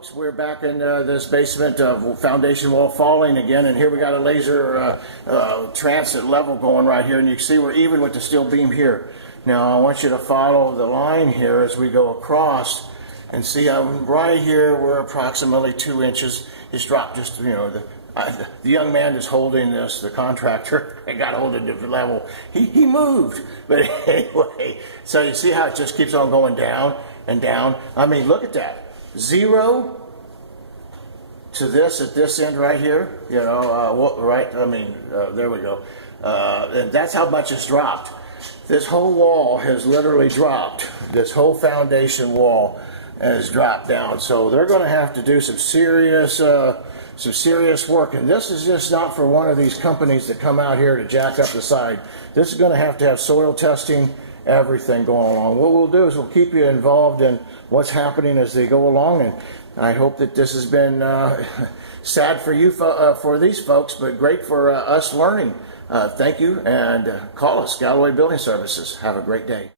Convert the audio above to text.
folks, we're back in this basement foundation wall falling again, and here we got a laser transit level going right here, and you can see we're even with the steel beam here. Now I want you to follow the line here as we go across and see how right here we're approximately 2 inches. It's dropped just, you know, the young man is holding this, the contractor, I got hold of the level. He moved, but anyway, so you see how it just keeps on going down and down. I mean, look at that. 0 to this at this end right here, you know, right, I mean, there we go. And that's how much it's dropped. This whole wall has literally dropped. This whole foundation wall has dropped down. So they're going to have to do some serious work. And this is just not for one of these companies that come out here to jack up the side. This is going to have soil testing, everything going along. What we'll do is we'll keep you involved in what's happening as they go along, and I hope that this has been sad for you, for these folks, but great for us learning. Thank you, and call us, Galloway Building Services. Have a great day.